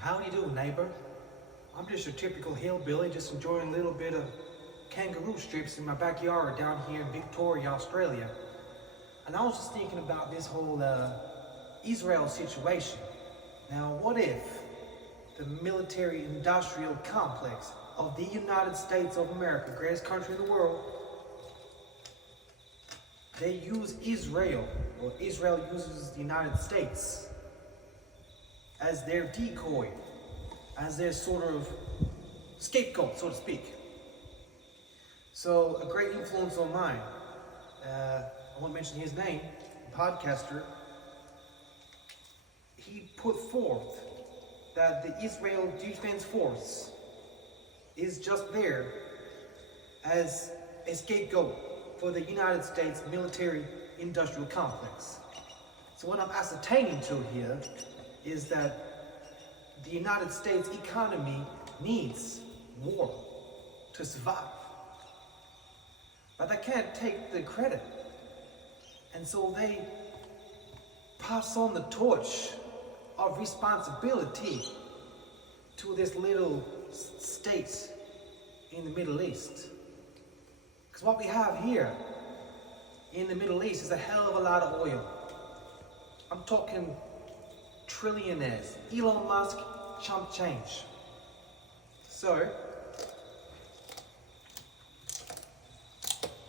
How do you do, neighbor? I'm just your typical hillbilly, just enjoying a little bit of kangaroo strips in my backyard down here in Victoria, Australia. And I was just thinking about this whole Israel situation. Now, what if the military-industrial complex of the United States of America, greatest country in the world, they use Israel, or Israel uses the United States as their decoy, as their sort of scapegoat, so to speak. So a great influence on mine, I won't mention his name, a podcaster, he put forth that the Israel Defense Force is just there as a scapegoat for the United States military-industrial complex. So what I'm ascertaining to here is that the United States economy needs war to survive. But they can't take the credit. And so they pass on the torch of responsibility to this little state in the Middle East. Because what we have here in the Middle East is a hell of a lot of oil. I'm talking trillionaires. Elon Musk, chump change. So,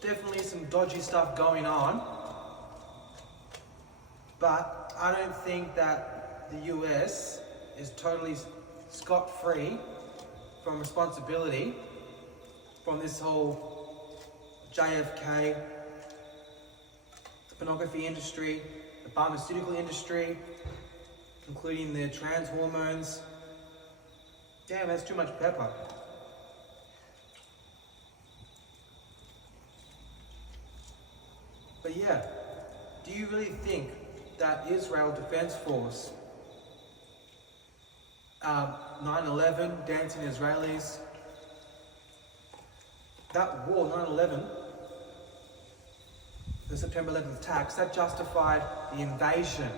definitely some dodgy stuff going on. But I don't think that the US is totally scot-free from responsibility from this whole JFK, the pornography industry, the pharmaceutical industry, including the trans hormones. Damn, that's too much pepper. But yeah, do you really think that Israel Defense Force, 9/11, dancing Israelis, that war, 9/11, the September 11th attacks, that justified the invasion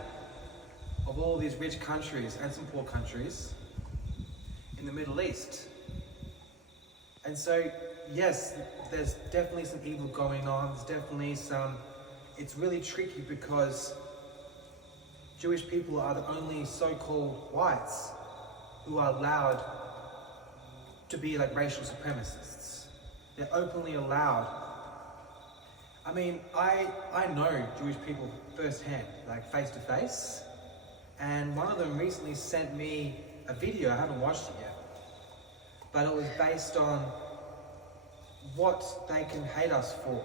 of all these rich countries and some poor countries in the Middle East? And so, yes, there's definitely some evil going on. There's definitely some, it's really tricky because Jewish people are the only so-called whites who are allowed to be like racial supremacists. They're openly allowed. I mean, I know Jewish people firsthand, like face to face, and one of them recently sent me a video. I haven't watched it yet, but it was based on what they can hate us for.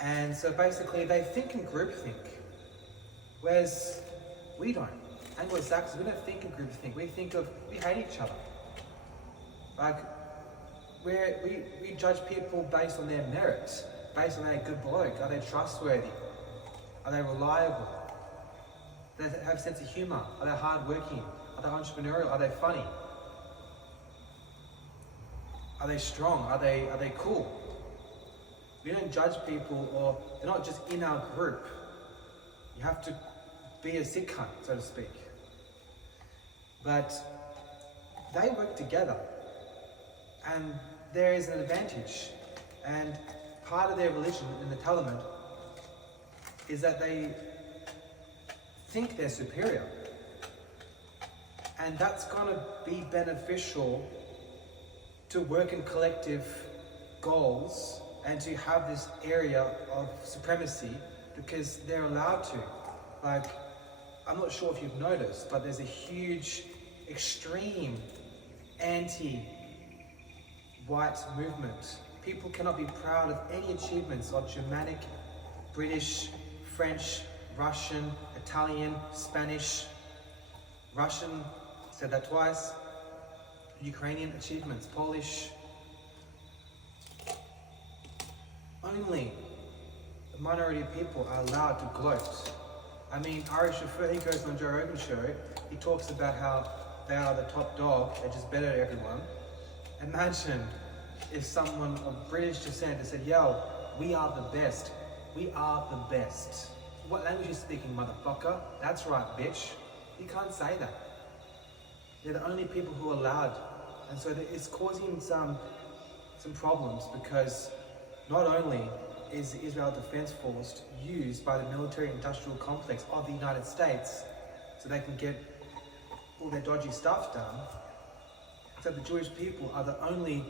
And so basically they think in groupthink, whereas we don't. Anglo-Saxons, we don't think in groupthink. We hate each other. Like, we judge people based on their merits, based on are they a good bloke, are they trustworthy, are they reliable, do they have a sense of humour, are they hardworking, are they entrepreneurial, are they funny, are they strong, are they cool? We don't judge people, or they're not just in our group. You have to be a sick cunt, so to speak. But they work together, and there is an advantage. And part of their religion in the Talmud is that they think they're superior. And that's going to be beneficial to work in collective goals and to have this area of supremacy because they're allowed to. Like, I'm not sure if you've noticed, but there's a huge, extreme anti-white movement. People cannot be proud of any achievements of Germanic, British, French, Russian, Italian, Spanish, Russian, said that twice, Ukrainian achievements, Polish. Only a minority of people are allowed to gloat. I mean, Ari Shafir, he goes on Joe Rogan show, he talks about how they are the top dog, they're just better than everyone. Imagine if someone of British descent had said, yo, we are the best. We are the best. What language are you speaking, motherfucker? That's right, bitch. You can't say that. They're the only people who are allowed. And so it's causing some problems, because not only is the Israel Defense Force used by the military-industrial complex of the United States so they can get all their dodgy stuff done, so the Jewish people are the only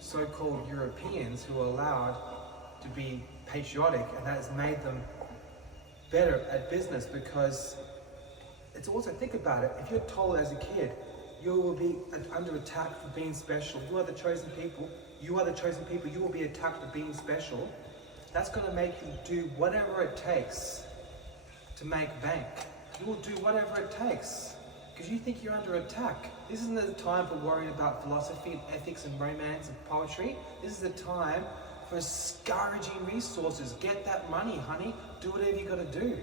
so-called Europeans who are allowed to be patriotic, and that has made them better at business. Because it's also, think about it, if you're told as a kid you will be under attack for being special, you are the chosen people, you are the chosen people, you will be attacked for being special, that's going to make you do whatever it takes to make bank. You will do whatever it takes because you think you're under attack. This isn't the time for worrying about philosophy and ethics and romance and poetry. This is the time for scourging resources. Get that money, honey. Do whatever you got to do.